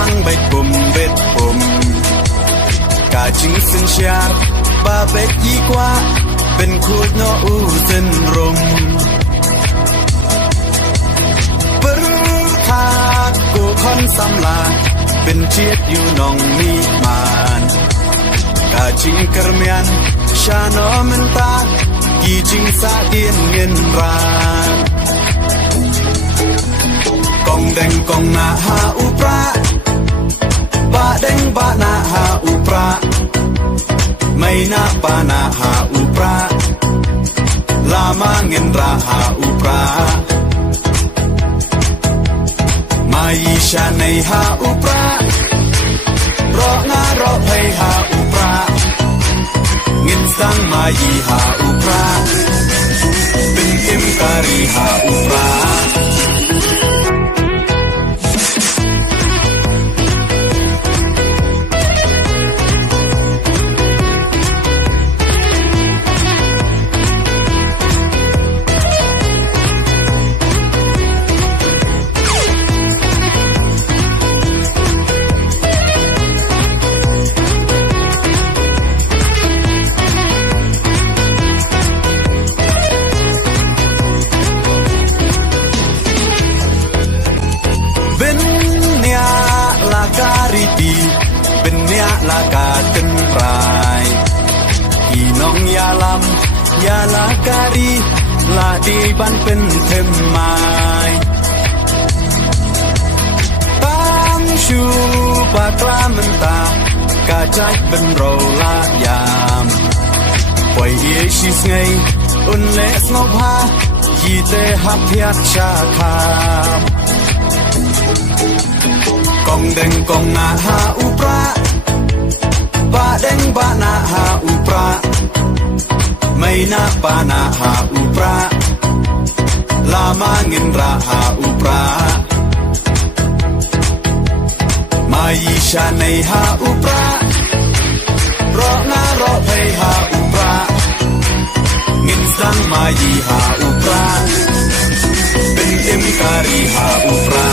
bang bait bet cả chính sinh chát ba bait y qua bên khối nó u dân rồng bơ khát cô con xăm là bên chiết yêu nòng mi màn cả chính kermian cha nó men ta kỳ chính sa tiên nhân ran kong deng kong na ha upra ba deng ba na ha upra mai na pa na ha upra lama ngin ra ha upra mai sha nei ha upra ro na ro phai ha upra ngin sang mai ha upra bin im kari ha upra laga tenrai kinong yalam yala kari la di ban pen themai tam shu bakla menta ka chai ben ro la yam poi ye shi ngai un le snop ha yi te hap hiat cha kham kong deng kong na ha upra ba deng ba na ha upra mai na pa na ha upra lama ngin ra ha upra mai sha nei ha upra ro na ro phai ha upra ngin sang mai ha upra bin im kari ha upra